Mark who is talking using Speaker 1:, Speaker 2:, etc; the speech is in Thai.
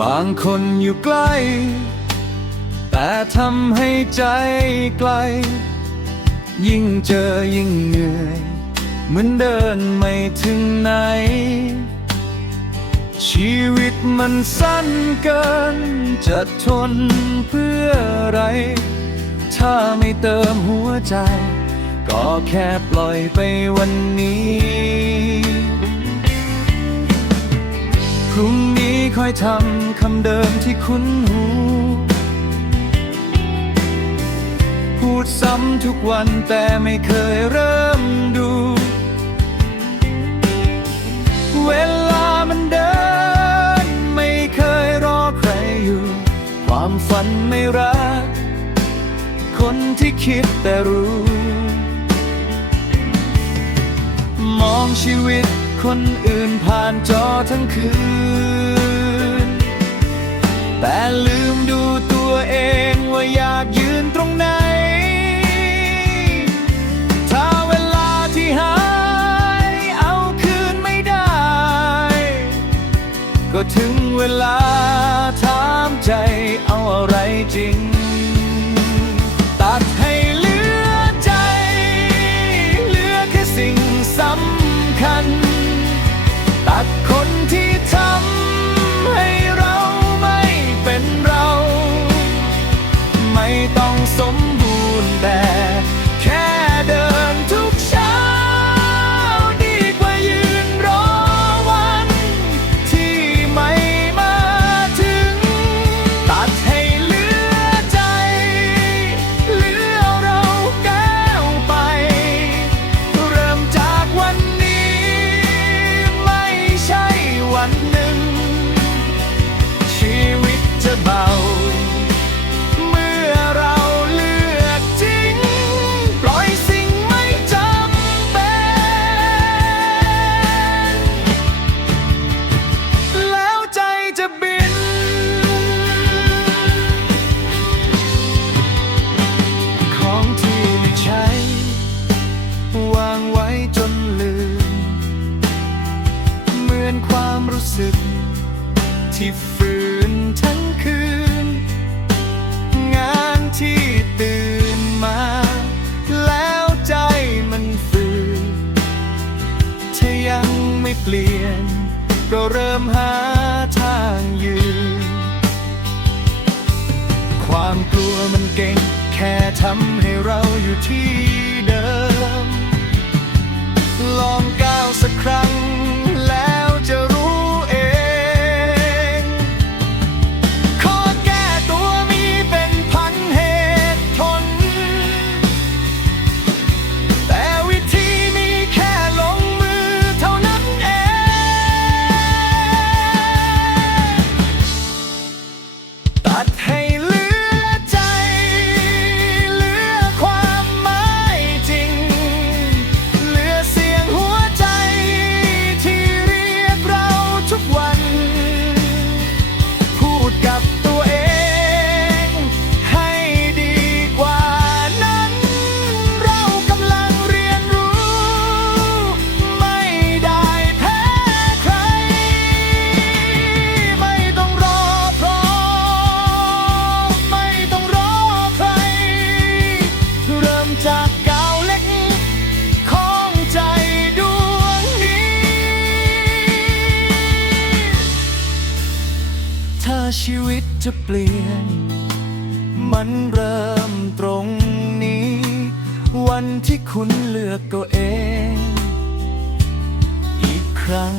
Speaker 1: บางคนอยู่ใกล้ แต่ทำให้ใจไกล ยิ่งเจอยิ่งเหนื่อย เหมือนเดินไม่ถึงไหน ชีวิตมันสั้นเกิน จะทนเพื่ออะไร ถ้าไม่เติมหัวใจ ก็แค่ปล่อยไปวันนี้ อยทำคำเดิมที่คุ้นหู พูดซ้ำทุกวันแต่ไม่เคยเริ่มดู เวลามันเดิน ไม่เคยรอใครอยู่ ความฝันไม่รัก คนที่คิดแต่รู้ มองชีวิตคนอื่นผ่านจอทั้งคืน แต่ลืมดูตัวเองว่าอยากยืนตรงไหน ถ้าเวลาที่หายเอาคืนไม่ได้ ก็ถึงเวลาถามใจเอาอะไรจริง เหมือนความรู้สึก ที่ฝืนทั้งคืน งานที่ตื่นมา แล้วใจมันฝืน ถ้ายังไม่เปลี่ยน ก็เริ่มหาทางยืน ความกลัวมันเก่ง แค่ทำให้เราอยู่ที่ ชีวิตจะเปลี่ยน มันเริ่มตรงนี้ วันที่คุณเลือกตัวเอง อีกครั้ง